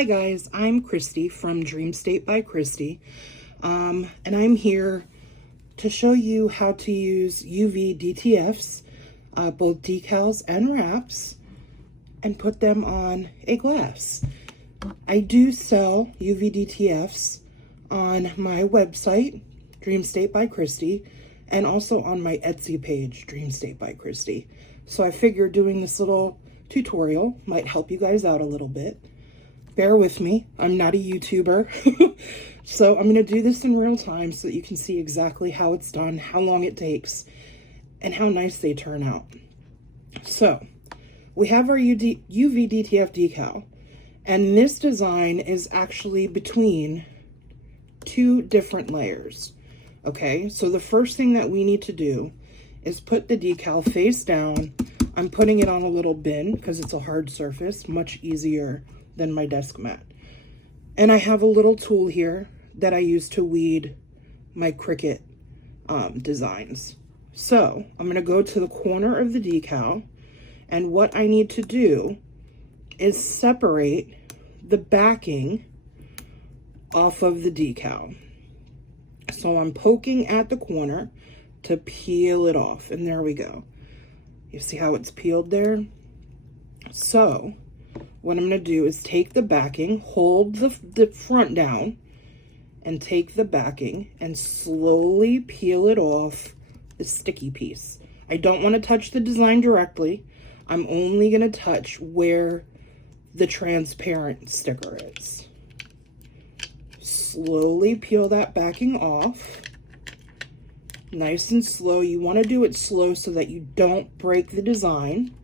Hi guys, I'm Christy from Dream State by Christy, and I'm here to show you how to use UVDTFs, both decals and wraps, and put them on a glass. I do sell UVDTFs on my website, Dream State by Christy, and also on my Etsy page, Dream State by Christy. So I figured doing this little tutorial might help you guys out a little bit. Bear with me, I'm not a YouTuber. So I'm gonna do this in real time so that you can see exactly how it's done, how long it takes, and how nice they turn out. So we have our UVDTF decal, and this design is actually between two different layers. Okay, so the first thing that we need to do is put the decal face down. I'm putting it on a little bin because it's a hard surface, much easier than my desk mat. And I have a little tool here that I use to weed my Cricut designs. So I'm gonna go to the corner of the decal, and what I need to do is separate the backing off of the decal. So I'm poking at the corner to peel it off, and there we go. You see how it's peeled there? So what I'm going to do is take the backing, hold the front down, and take the backing and slowly peel it off the sticky piece. I don't want to touch the design directly. I'm only going to touch where the transparent sticker is. Slowly peel that backing off. Nice and slow. You want to do it slow so that you don't break the design.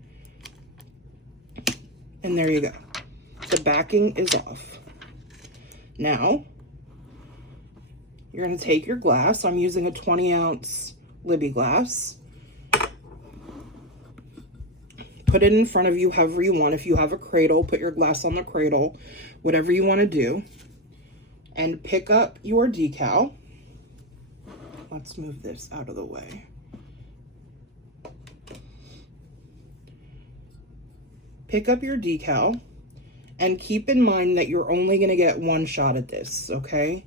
And there you go. The backing is off. Now, you're going to take your glass. I'm using a 20-ounce Libby glass. Put it in front of you however you want. If you have a cradle, put your glass on the cradle, whatever you want to do. And pick up your decal. Let's move this out of the way. Pick up your decal, and keep in mind that you're only going to get one shot at this, okay?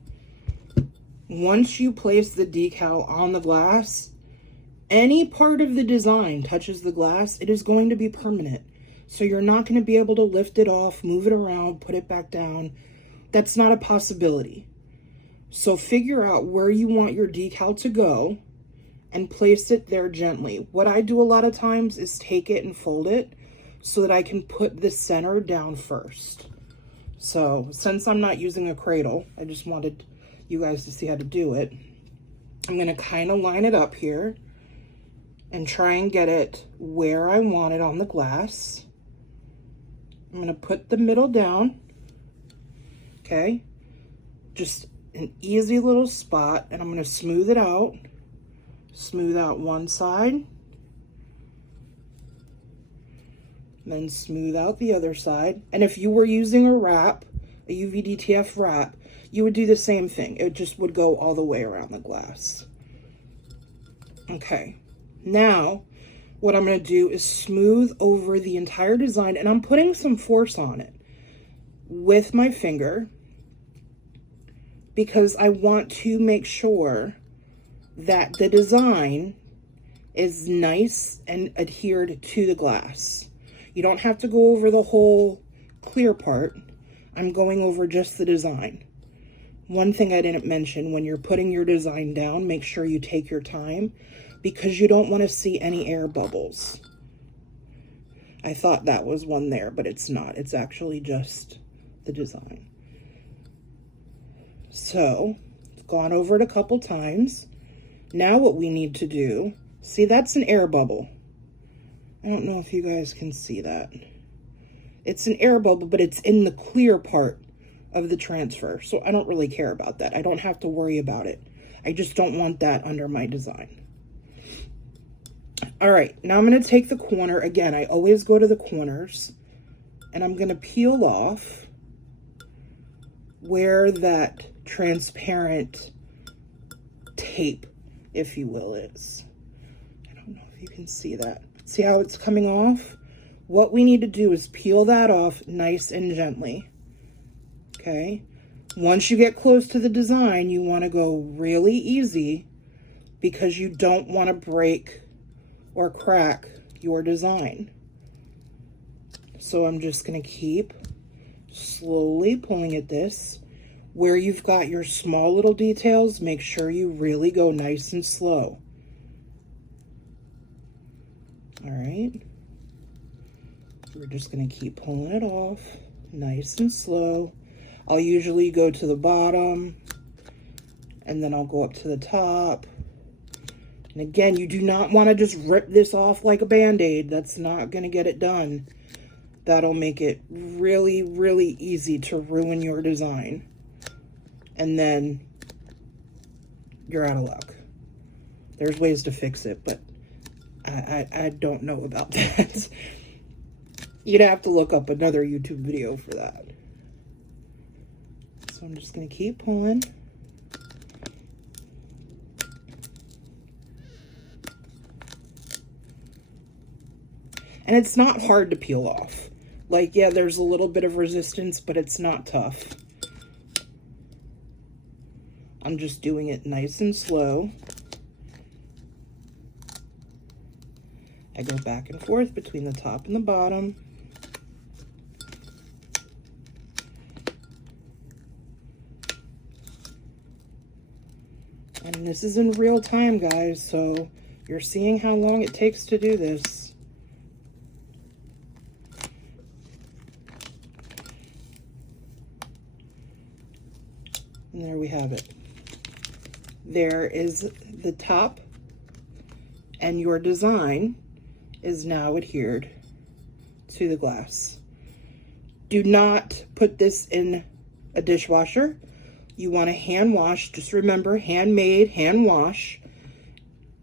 Once you place the decal on the glass, any part of the design touches the glass, it is going to be permanent. So you're not going to be able to lift it off, move it around, put it back down. That's not a possibility. So figure out where you want your decal to go and place it there gently. What I do a lot of times is take it and fold it so that I can put the center down first. So since I'm not using a cradle, I just wanted you guys to see how to do it. I'm gonna kind of line it up here and try and get it where I want it on the glass. I'm gonna put the middle down, okay? Just an easy little spot, and I'm gonna smooth it out. Smooth out one side, then smooth out the other side. And if you were using a wrap, a UVDTF wrap, you would do the same thing. It just would go all the way around the glass. Okay, now what I'm going to do is smooth over the entire design, and I'm putting some force on it with my finger because I want to make sure that the design is nice and adhered to the glass. You don't have to go over the whole clear part. I'm going over just the design. One thing I didn't mention, when you're putting your design down, make sure you take your time because you don't want to see any air bubbles. I thought that was one there, but it's not. It's actually just the design. So, I've gone over it a couple times. Now what we need to do, see, that's an air bubble. I don't know if you guys can see that. It's an air bubble, but it's in the clear part of the transfer. So I don't really care about that. I don't have to worry about it. I just don't want that under my design. All right, now I'm going to take the corner. Again, I always go to the corners, and I'm going to peel off where that transparent tape, if you will, is. I don't know if you can see that. See how it's coming off? What we need to do is peel that off nice and gently. okay? Once you get close to the design, you want to go really easy because you don't want to break or crack your design. So I'm just going to keep slowly pulling at this. Where you've got your small little details, make sure you really go nice and slow. All right. We're just going to keep pulling it off nice and slow. I'll usually go to the bottom and then I'll go up to the top. And again, you do not want to just rip this off like a band-aid. That's not going to get it done. That'll make it really, really easy to ruin your design. And then you're out of luck. There's ways to fix it, but I don't know about that. You'd have to look up another YouTube video for that. So I'm just going to keep pulling. And it's not hard to peel off. Like, yeah, there's a little bit of resistance, but it's not tough. I'm just doing it nice and slow. I go back and forth between the top and the bottom. And this is in real time, guys, so you're seeing how long it takes to do this. And there we have it. There is the top, and your design is now adhered to the glass. Do not put this in a dishwasher. You want to hand wash. Just remember, handmade, hand wash.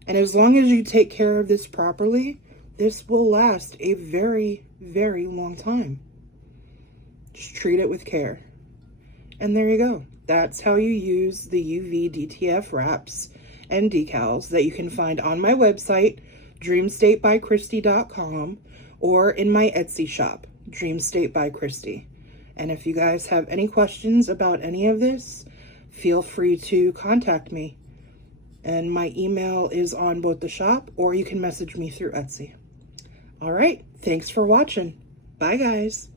And as long as you take care of this properly, this will last a very, very long time. Just treat it with care. And there you go. That's how you use the UVDTF wraps and decals that you can find on my website, dreamstatebychristy.com, or in my Etsy shop, Dream State by Christy. And if you guys have any questions about any of this, feel free to contact me. And my email is on both the shop, or you can message me through Etsy. All right, thanks for watching. Bye, guys.